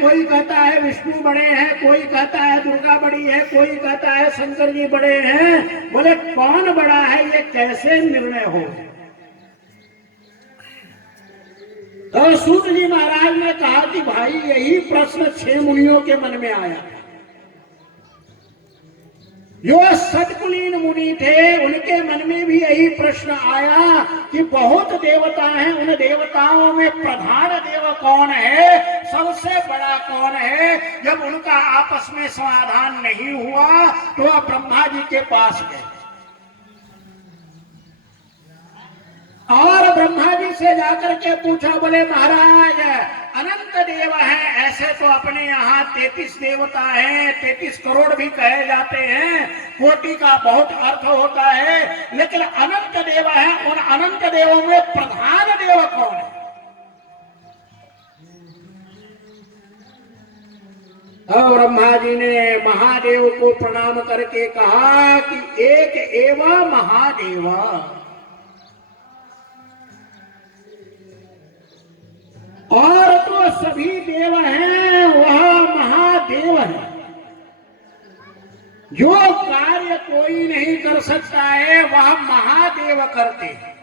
कोई कहता है विष्णु बड़े हैं, कोई कहता है दुर्गा बड़ी है, कोई कहता है शंकर जी बड़े हैं। बोले कौन बड़ा है ये कैसे निर्णय हो? तो सूत जी महाराज ने कहा कि भाई यही प्रश्न 6 मुनियों के मन में आया। जो सतकुलीन मुनि थे उनके मन में भी यही प्रश्न आया कि बहुत देवता हैं, उन देवताओं में प्रधान देव कौन है, सबसे बड़ा कौन है। जब उनका आपस में समाधान नहीं हुआ तो वह ब्रह्मा जी के पास गए और ब्रह्मा जी से जाकर के पूछा, बोले महाराज अनंत देव हैं, ऐसे तो अपने यहाँ 33 देवता हैं, 33 करोड़ भी कहे जाते हैं, कोटि का बहुत अर्थ होता है, लेकिन अनंत देव हैं, उन अनंत देवों में प्रधान देव कौन है? और ब्रह्मा जी ने महादेव को प्रणाम करके कहा कि एक एवा महादेवा, और तो सभी देव हैं वह महादेव है। जो कार्य कोई नहीं कर सकता है वह महादेव करते हैं।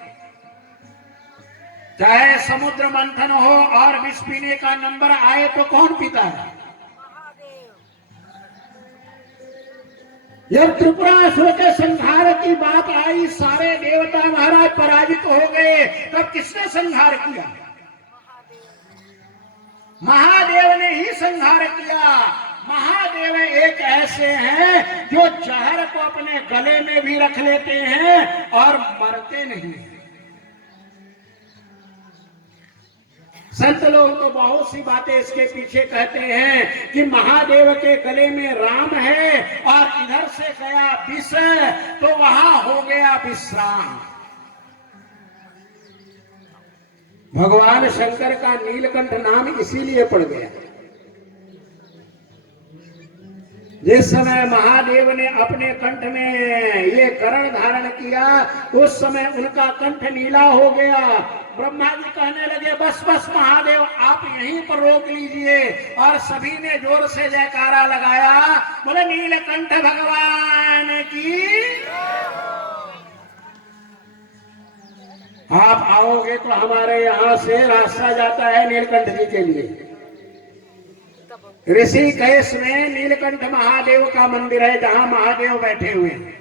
चाहे समुद्र मंथन हो और विष पीने का नंबर आए तो कौन पीता है? जब त्रिपुरासुर के संहार की बात आई, सारे देवता महाराज पराजित हो गए, तब किसने संहार किया? महादेव ने ही संहार किया। महादेव एक ऐसे हैं जो जहर को अपने गले में भी रख लेते हैं और मरते नहीं। संत लोग तो बहुत सी बातें इसके पीछे कहते हैं कि महादेव के गले में राम है और इधर से गया विष तो वहां हो गया विश्राम। भगवान शंकर का नीलकंठ नाम इसीलिए पड़ गया। जिस समय महादेव ने अपने कंठ में ये करण धारण किया उस समय उनका कंठ नीला हो गया। ब्रह्मा जी कहने लगे बस बस महादेव आप यहीं पर रोक लीजिए, और सभी ने जोर से जयकारा लगाया, बोले नीलकंठ भगवान की। आप आओगे तो हमारे यहाँ से रास्ता जाता है नीलकंठ जी के लिए। ऋषिकेश में नीलकंठ महादेव का मंदिर है जहां महादेव बैठे हुए हैं।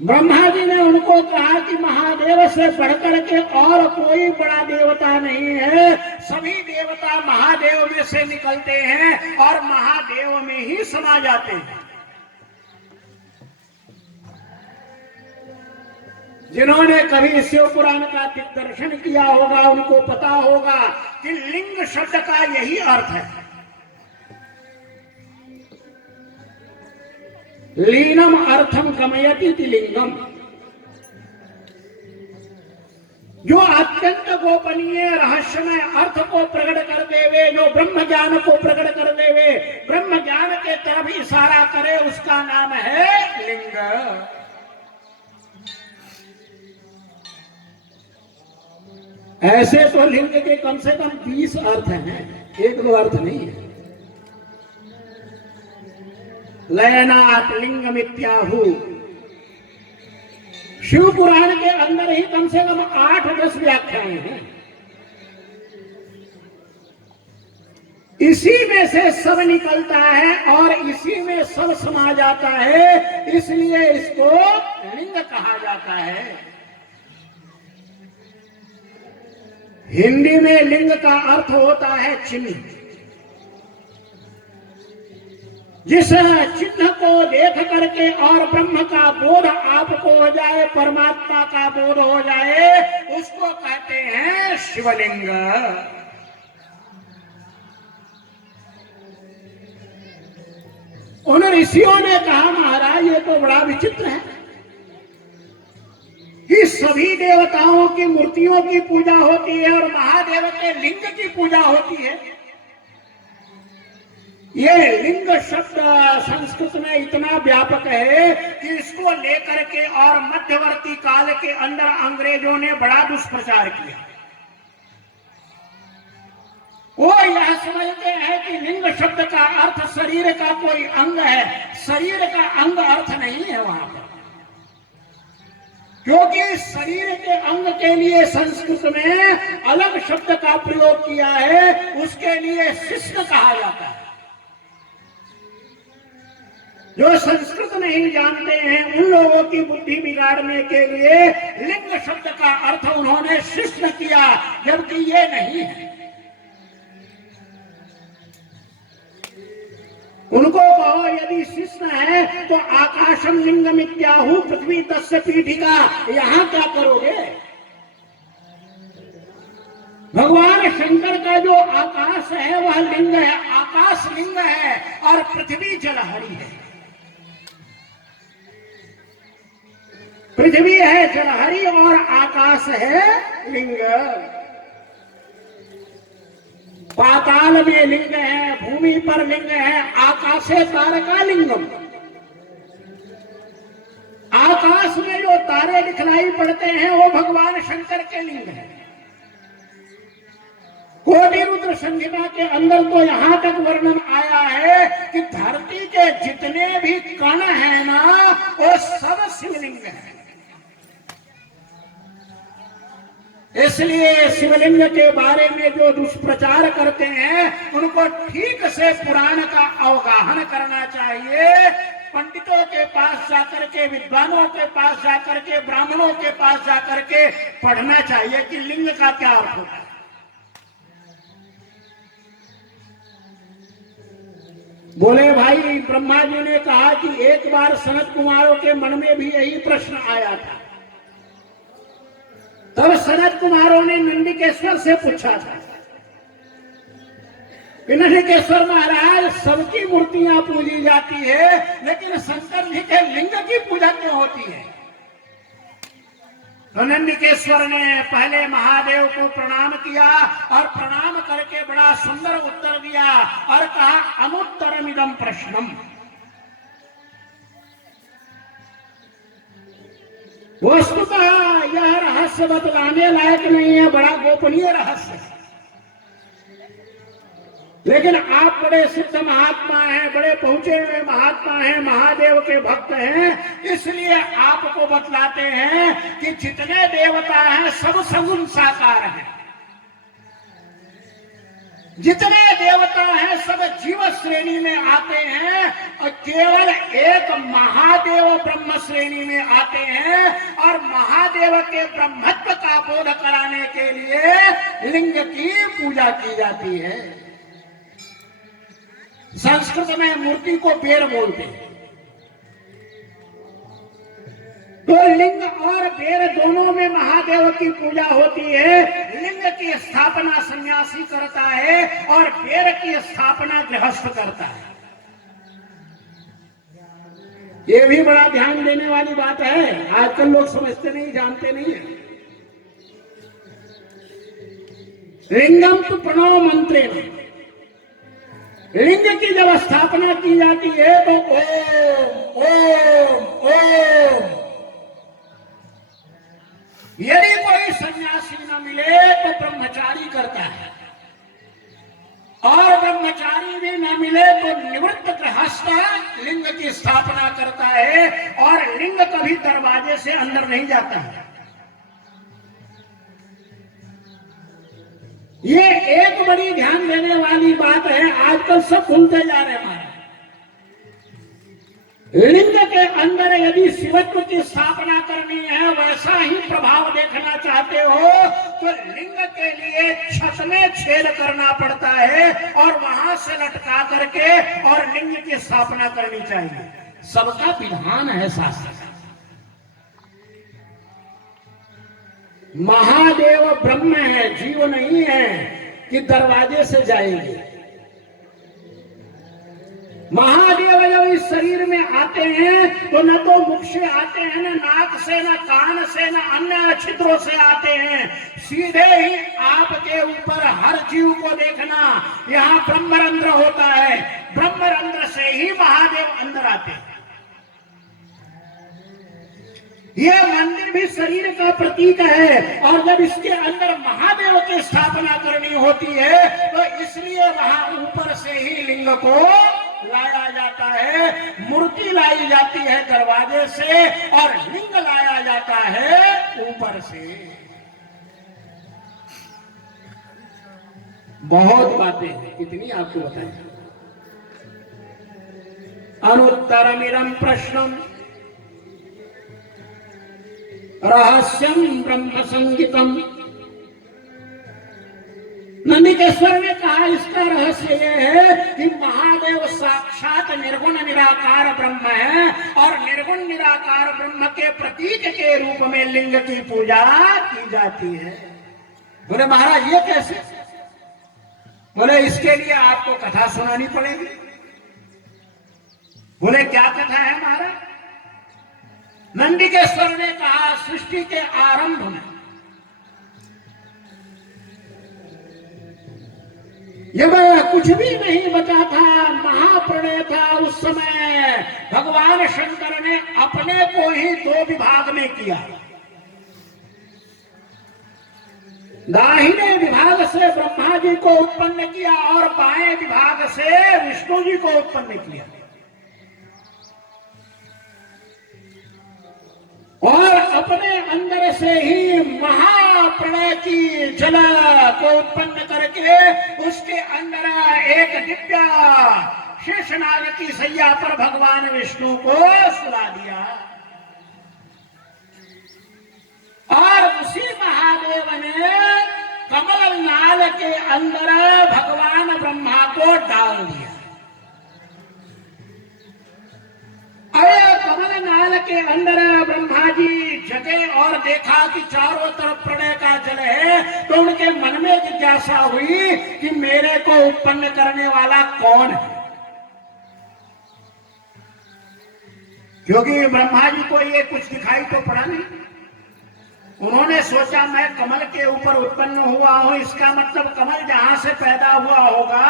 ब्रह्मा जी ने उनको कहा कि महादेव से बढ़कर के और कोई बड़ा देवता नहीं है, सभी देवता महादेव में से निकलते हैं और महादेव में ही समा जाते हैं। जिन्होंने कभी शिव पुराण का दर्शन किया होगा उनको पता होगा कि लिंग शब्द का यही अर्थ है। लीनम अर्थम गमयति इति लिंगम, जो अत्यंत गोपनीय रहस्यमय अर्थ को प्रकट कर देवे, जो ब्रह्म ज्ञान को प्रकट कर देवे, ब्रह्म ज्ञान के तरफ इशारा करे, उसका नाम है लिंग। ऐसे तो लिंग के कम से कम 20 अर्थ हैं, एक दो अर्थ नहीं है। लयनात् लिंगमित्याहु, शिव पुराण के अंदर ही कम से कम 8-10 व्याख्याएं हैं। इसी में से सब निकलता है और इसी में सब समा जाता है, इसलिए इसको लिंग कहा जाता है। हिंदी में लिंग का अर्थ होता है चिन्ह। जिस चिन्ह को देख करके और ब्रह्म का बोध आपको हो जाए, परमात्मा का बोध हो जाए, उसको कहते हैं शिवलिंग। उन ऋषियों ने कहा महाराज ये तो बड़ा विचित्र है कि सभी देवताओं की मूर्तियों की पूजा होती है और महादेव के लिंग की पूजा होती है। ये लिंग शब्द संस्कृत में इतना व्यापक है कि इसको लेकर के और मध्यवर्ती काल के अंदर अंग्रेजों ने बड़ा दुष्प्रचार किया। वो यह समझते हैं कि लिंग शब्द का अर्थ शरीर का कोई अंग है। शरीर का अंग अर्थ नहीं है वहां पर, क्योंकि शरीर के अंग के लिए संस्कृत में अलग शब्द का प्रयोग किया है, उसके लिए शिश्न कहा जाता है। जो संस्कृत नहीं जानते हैं उन लोगों की बुद्धि बिगाड़ने के लिए लिंग शब्द का अर्थ उन्होंने शिश्न किया, जबकि ये नहीं है। उनको कहो यदि शिश्न है तो आकाशम लिंगम इत्याहु पृथ्वी तस्य पीठिका, यहां क्या करोगे? भगवान शंकर का जो आकाश है वह लिंग है, आकाश लिंग है और पृथ्वी जलहरी है। पृथ्वी है जलहरी और आकाश है लिंग। पाताल में लिंग है, भूमि पर लिंग है, आकाशे तारका लिंगम। आकाश में जो तारे दिखलाई पड़ते हैं वो भगवान शंकर के लिंग है। कोटि रुद्र संहिता के अंदर तो यहां तक वर्णन आया है कि धरती के जितने भी कण हैं ना वो सब शिवलिंग है। इसलिए शिवलिंग के बारे में जो दुष्प्रचार करते हैं उनको ठीक से पुराण का अवगाहन करना चाहिए। पंडितों के पास जाकर के, विद्वानों के पास जाकर के, ब्राह्मणों के पास जाकर के पढ़ना चाहिए कि लिंग का क्या अर्थ होता है। बोले भाई, ब्रह्मा जी ने कहा कि एक बार सनत कुमारों के मन में भी यही प्रश्न आया था। तब सनत कुमारों ने नंदिकेश्वर से पूछा था कि नंदिकेश्वर महाराज, सबकी मूर्तियां पूजी जाती है लेकिन शंकर जी के लिंग की पूजा क्यों होती है? तो नंदिकेश्वर ने पहले महादेव को प्रणाम किया और प्रणाम करके बड़ा सुंदर उत्तर दिया और कहा, अनुत्तरमिदं प्रश्नम। वस्तुतः यह रहस्य बतलाने लायक नहीं है, बड़ा गोपनीय रहस्य है। लेकिन आप बड़े सिद्ध महात्मा हैं, बड़े पहुंचे हुए महात्मा हैं, महादेव के भक्त हैं, इसलिए आपको बतलाते हैं कि जितने देवता हैं सब सगुण साकार हैं। जितने देवता हैं सब जीव श्रेणी में आते हैं और केवल एक महादेव ब्रह्म श्रेणी में आते हैं। और महादेव के ब्रह्मत्व का बोध कराने के लिए लिंग की पूजा की जाती है। संस्कृत में मूर्ति को बेर बोलते हैं। तो लिंग और बेर दोनों में महादेव की पूजा होती है। लिंग की स्थापना सन्यासी करता है और बेर की स्थापना गृहस्थ करता है। ये भी बड़ा ध्यान देने वाली बात है, आजकल लोग समझते नहीं, जानते नहीं है। लिंगम तो प्रणव मंत्रे में लिंग की जब स्थापना की जाती है तो ओम ओम ओम। यदि कोई सन्यासी न मिले तो ब्रह्मचारी करता है, और ब्रह्मचारी भी न मिले तो निवृत्त गृहस्थ लिंग की स्थापना करता है। और लिंग कभी दरवाजे से अंदर नहीं जाता है। ये एक बड़ी ध्यान देने वाली बात है, आजकल सब भूलते जा रहे हैं। लिंग के अंदर यदि शिवत्व की स्थापना करनी है, वैसा ही प्रभाव देखना चाहते हो तो लिंग के लिए छत में छेद करना पड़ता है और वहां से लटका करके और लिंग की स्थापना करनी चाहिए। सबका विधान है शास्त्र। महादेव ब्रह्म है, जीव नहीं है कि दरवाजे से जाएंगे। महादेव जब इस शरीर में आते हैं तो न तो मुख से आते हैं, न नाक से, न कान से, न अन्य छिद्रों से आते हैं। सीधे ही आपके ऊपर हर जीव को देखना, यहाँ ब्रह्मरंध्र होता है, ब्रह्मरंध्र से ही महादेव अंदर आते हैं। ये मंदिर भी शरीर का प्रतीक है, और जब इसके अंदर महादेव की स्थापना करनी होती है तो इसलिए वहां ऊपर से ही लिंग को लाया जाता है। मूर्ति लाई जाती है दरवाजे से और लिंग लाया जाता है ऊपर से। बहुत बातें हैं, कितनी आपको बताएं। अनुत्तरमिदं प्रश्नम रहस्यम ब्रह्म संगीतम। नंदिकेश्वर ने कहा इसका रहस्य यह है कि महादेव साक्षात निर्गुण निराकार ब्रह्म है, और निर्गुण निराकार ब्रह्म के प्रतीक के रूप में लिंग की पूजा की जाती है। बोले महाराज ये कैसे? बोले इसके लिए आपको कथा सुनानी पड़ेगी। बोले क्या कथा है महाराज? नंदिकेश्वर ने कहा सृष्टि के आरंभ में जब कुछ भी नहीं बचा था, महाप्रलय था, उस समय भगवान शंकर ने अपने को ही दो विभाग में किया। दाहिने विभाग से ब्रह्मा जी को उत्पन्न किया और बाएं विभाग से विष्णु जी को उत्पन्न किया, और अपने अंदर से ही महाप्रलय की जल को उत्पन्न करके उसके अंदर एक दिव्य शेषनाग की सैया पर भगवान विष्णु को सुला दिया, और उसी महादेव ने कमल नाल के अंदर भगवान ब्रह्मा को डाल दिया। अरे कमल नाल के अंदर ब्रह्मा जी जगे और देखा कि चारों तरफ प्रलय का जल है, तो उनके मन में जिज्ञासा हुई कि मेरे को उत्पन्न करने वाला कौन है। क्योंकि ब्रह्मा जी को ये कुछ दिखाई तो पड़ा नहीं। उन्होंने सोचा मैं कमल के ऊपर उत्पन्न हुआ हूं, इसका मतलब कमल जहां से पैदा हुआ होगा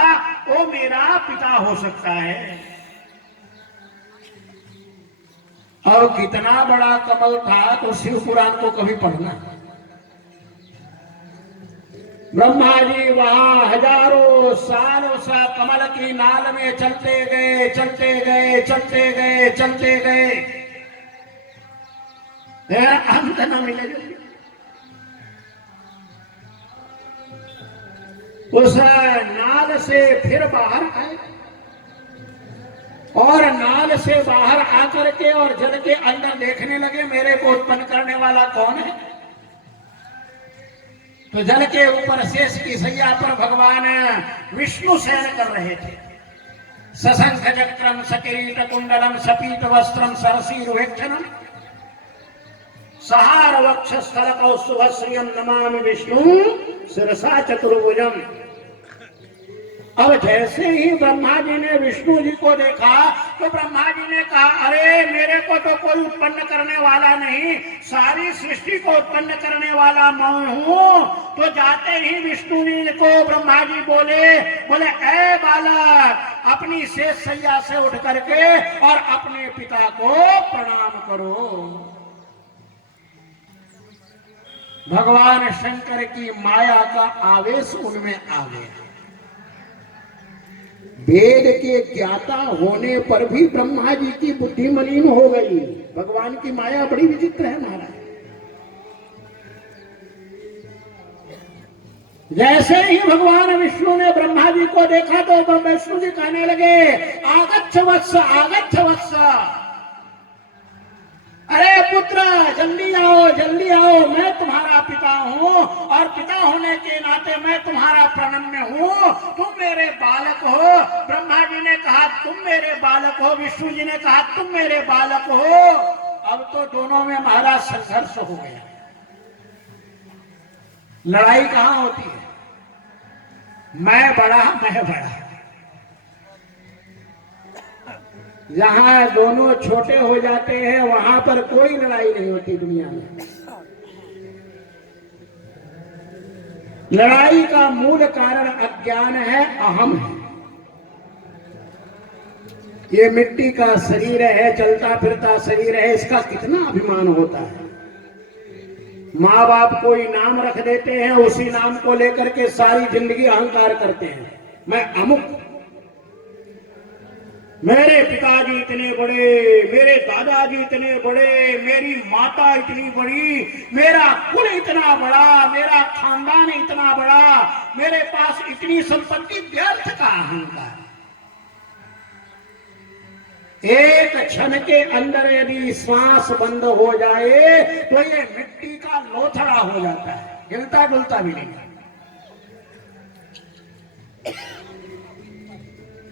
वो मेरा पिता हो सकता है। और कितना बड़ा कमल था तो शिव पुराण को कभी पढ़ना। ब्रह्मा जी वहां हजारों सालों से कमल की नाल में चलते गए, चलते गए, चलते गए, चलते गए, अंत न मिलेगा। उस नाल से फिर बाहर आए, और नाल से बाहर आकर के और जल के अंदर देखने लगे मेरे को उत्पन्न करने वाला कौन है। तो जल के ऊपर शेष की सैया पर भगवान विष्णु शयन कर रहे थे। सशंख चक्रम सकिरीट कुंडलम सपीत वस्त्रम सरसीरुहेक्षणम सहार वक्षस्थल कौस्तुभश्रियम नमामि विष्णु शिरसा चतुर्भुजम। अब जैसे ही ब्रह्मा जी ने विष्णु जी को देखा तो ब्रह्मा जी ने कहा अरे मेरे को तो कोई उत्पन्न करने वाला नहीं, सारी सृष्टि को उत्पन्न करने वाला मैं हूँ। तो जाते ही विष्णु जी को ब्रह्मा जी बोले ऐ बालक अपनी शेष सैया से उठ करके और अपने पिता को प्रणाम करो। भगवान शंकर की माया का आवेश उनमें आ गया। वेद के ज्ञाता होने पर भी ब्रह्मा जी की बुद्धि मलिन हो गई। भगवान की माया बड़ी विचित्र है महाराज। जैसे ही भगवान विष्णु ने ब्रह्मा जी को देखा तो विष्णु जी कहने लगे आगच्छ वत्स, आगच्छ वत्स। अरे पुत्र जल्दी आओ, मैं तुम्हारा पिता हूँ, और पिता होने के नाते मैं तुम्हारा प्रणम्य हूँ। तुम मेरे बालक हो। ब्रह्मा जी ने कहा तुम मेरे बालक हो, विष्णु जी ने कहा तुम मेरे बालक हो। अब तो दोनों में महाराज संघर्ष हो गया। लड़ाई कहाँ होती है? मैं बड़ा। जहां दोनों छोटे हो जाते हैं वहां पर कोई लड़ाई नहीं होती दुनिया में। लड़ाई का मूल कारण अज्ञान है, अहम है। ये मिट्टी का शरीर है, चलता फिरता शरीर है, इसका कितना अभिमान होता है। माँ बाप कोई नाम रख देते हैं, उसी नाम को लेकर के सारी जिंदगी अहंकार करते हैं, मैं अमुक, मेरे पिताजी इतने बड़े, मेरे दादाजी इतने बड़े, मेरी माता इतनी बड़ी, मेरा कुल इतना बड़ा, मेरा खानदान इतना बड़ा, मेरे पास इतनी संपत्ति। व्यर्थ का अहंकार। एक क्षण के अंदर यदि श्वास बंद हो जाए तो ये मिट्टी का लोथड़ा हो जाता है, हिलता डुलता भी नहीं।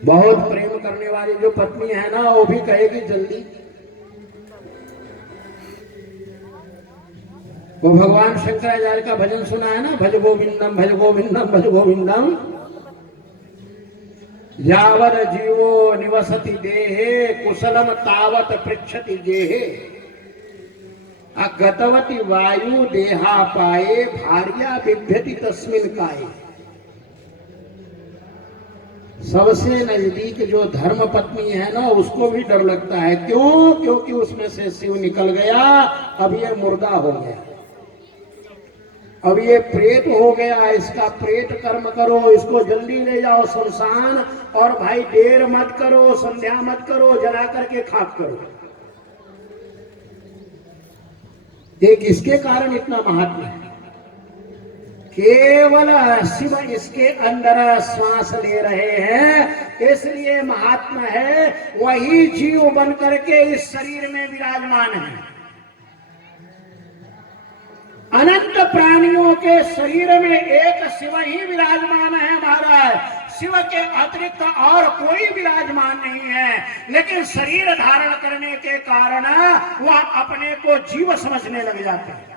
बहुत प्रेम करने वाली जो पत्नी है ना, वो भी कहेगी जल्दी। वो भगवान शंकराचार्य का भजन सुना है ना, भज गोविंदम भज गोविंदम भज गोविंदम, यावद जीवो निवसति देहे कुशलम तावत पृच्छति गेहे, अगतवती वायु देहा पाए भार्या बिभ्यति तस्मिन काये। सबसे नजदीक जो धर्म पत्नी है ना, उसको भी डर लगता है। क्यों? क्योंकि उसमें से शिव निकल गया, अब ये मुर्दा हो गया, अब ये प्रेत हो गया, इसका प्रेत कर्म करो, इसको जल्दी ले जाओ शमशान, और भाई देर मत करो, संध्या मत करो, जला करके खाक करो। ये किसके कारण इतना महात्मा है? केवल शिव इसके अंदर श्वास ले रहे हैं, इसलिए महात्मा है। वही जीव बन करके इस शरीर में विराजमान है। अनंत प्राणियों के शरीर में एक शिव ही विराजमान है महाराज। शिव के अतिरिक्त और कोई विराजमान नहीं है, लेकिन शरीर धारण करने के कारण वह अपने को जीव समझने लग जाते हैं।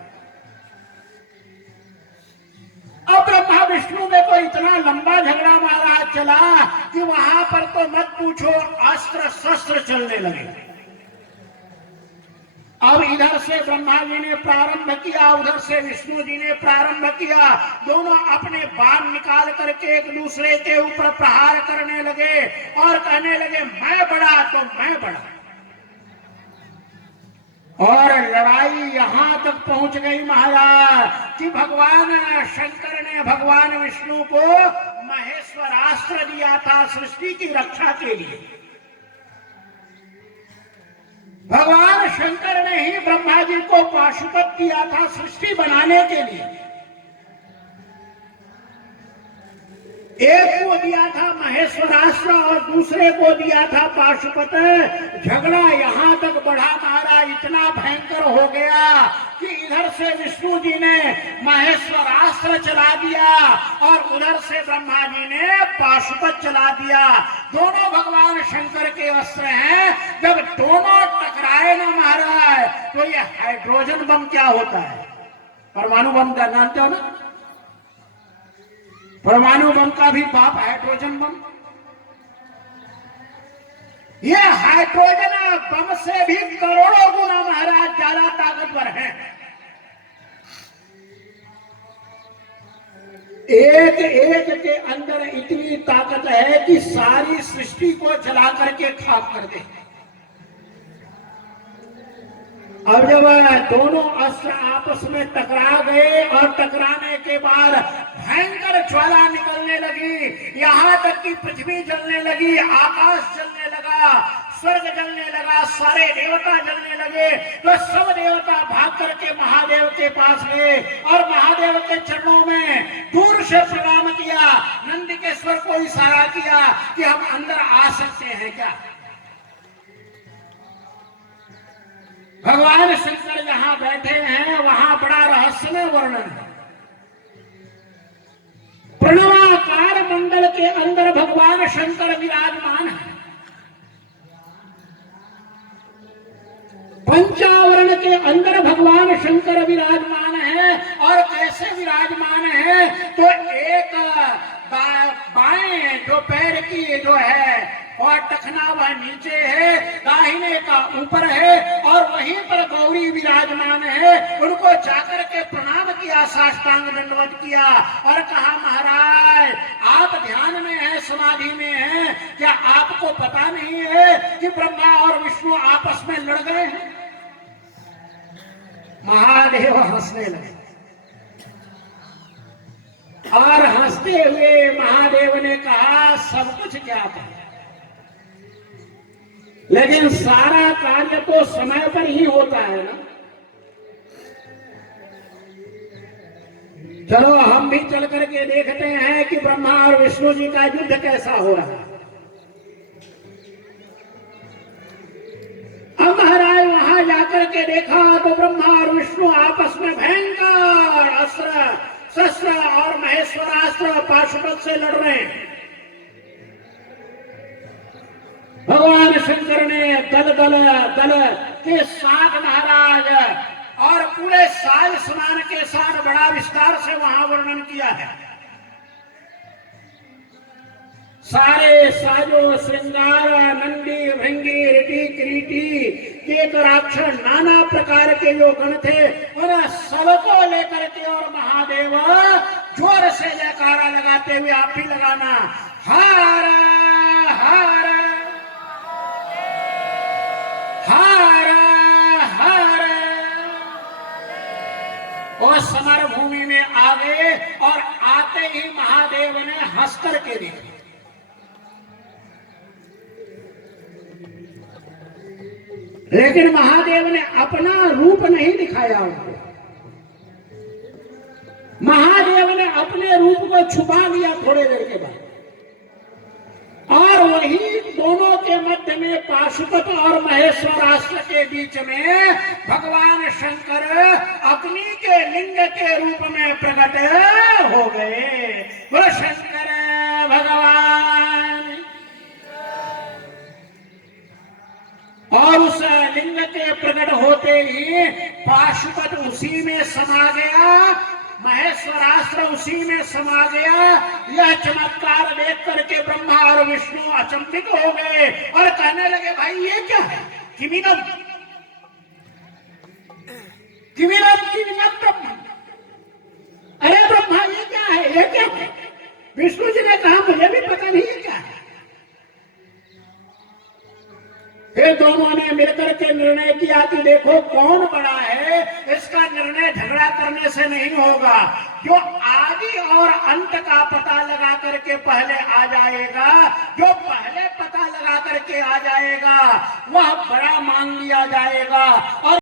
अब ब्रह्मा विष्णु में तो इतना लंबा झगड़ा महाराज चला कि वहां पर तो मत पूछो, अस्त्र शस्त्र चलने लगे। अब इधर से ब्रह्मा जी ने प्रारंभ किया, उधर से विष्णु जी ने प्रारंभ किया। दोनों अपने बाण निकाल करके एक दूसरे के ऊपर प्रहार करने लगे और कहने लगे मैं बड़ा तो मैं बड़ा। और लड़ाई यहां तक पहुंच गई महाराज कि भगवान शंकर ने भगवान विष्णु को महेश्वरास्त्र दिया था सृष्टि की रक्षा के लिए। भगवान शंकर ने ही ब्रह्मा जी को पाशुपत दिया था सृष्टि बनाने के लिए। एक को दिया था महेश्वरास्त्र और दूसरे को दिया था पाशुपत। झगड़ा यहां तक बढ़ा महाराज, इतना भयंकर हो गया कि इधर से विष्णु जी ने महेश्वरास्त्र चला दिया और उधर से ब्रह्मा जी ने पाशुपत चला दिया। दोनों भगवान शंकर के अस्त्र हैं। जब दोनों टकराए ना महाराज, तो ये हाइड्रोजन बम क्या होता है? परमाणु बम जानते हो ना? परमाणु बम का भी बाप हाइड्रोजन बम। ये हाइड्रोजन बम से भी करोड़ों गुना महाराज ज्यादा ताकतवर है। एक एक के अंदर इतनी ताकत है कि सारी सृष्टि को जला करके खाक कर दे। अब जब दोनों अस्त्र आपस में टकरा गए और टकराने के बाद भयंकर ज्वाला निकलने लगी, यहां तक कि पृथ्वी जलने लगी, आकाश जलने लगा, स्वर्ग जलने लगा, सारे देवता जलने लगे। तो सब देवता भाग करके महादेव के पास गए और महादेव के चरणों में दूर से प्रणाम किया। नंदिकेश्वर को इशारा किया कि हम अंदर आ सकते हैं क्या? भगवान शंकर जहां बैठे हैं वहां बड़ा रहस्यमय वर्णन है। प्रणवाकार मंडल के अंदर भगवान शंकर विराजमान है। पंचावरण के अंदर भगवान शंकर विराजमान है। और कैसे विराजमान है? तो एक बाएं जो पैर की जो है और टखना वह नीचे है, दाहिने का ऊपर है, और वहीं पर गौरी विराजमान है। उनको जाकर के प्रणाम किया, साष्टांग दंडवत किया और कहा महाराज महाराज आप ध्यान में हैं, समाधि में हैं, क्या आपको पता नहीं है कि ब्रह्मा और विष्णु आपस में लड़ गए हैं? महादेव हंसने लगे और हंसते हुए महादेव ने कहा सब कुछ ज्ञात है, लेकिन सारा कार्य तो समय पर ही होता है ना। चलो हम भी चल करके देखते हैं कि ब्रह्मा और विष्णु जी का युद्ध कैसा हो रहा है। अब महाराज वहां जाकर के देखा तो ब्रह्मा और विष्णु आपस में भयंकर अस्त्र शस्त्र और महेश्वरास्त्र पाशुपत से लड़ रहे हैं। भगवान शंकर ने दल दल दल के साथ महाराज और पूरे साज समान के साथ बड़ा विस्तार से वहां वर्णन किया है। सारे साजो श्रृंगार नंदी भृंगी ऋटी किरीटी केतराक्ष नाना प्रकार के जो गण थे उन सबको लेकर के और महादेव जोर से जयकारा लगाते हुए आप भी लगाना हर हर हर हर और समर भूमि में आ गए और आते ही महादेव ने हंस करके देखा। लेकिन महादेव ने अपना रूप नहीं दिखाया उनको। महादेव ने अपने रूप को छुपा लिया थोड़े देर के बाद, और वही दोनों के मध्य में पाशुपत और महेश्वरास्त्र के बीच में भगवान शंकर अग्नि के लिंग के रूप में प्रकट हो गए। वो शंकर भगवान और उस लिंग के प्रकट होते ही पाशुपत उसी में समा गया, महेश्वरास्त्र उसी में समा गया। यह चमत्कार देख करके ब्रह्मा और विष्णु अचंभित हो गए और कहने लगे भाई ये क्या है? किमिनम किमिनम किमिनम ब्रह्मा, अरे ब्रह्मा ये क्या है, ये क्या है? विष्णु जी ने कहा मुझे भी पता नहीं ये क्या है। फिर दोनों ने मिलकर के निर्णय किया कि देखो कौन बड़ा है, इसका निर्णय झगड़ा करने से नहीं होगा। जो आदि और अंत का पता लगा करके पहले आ जाएगा, जो पहले पता लगा करके आ जाएगा वह बड़ा मान लिया जाएगा। और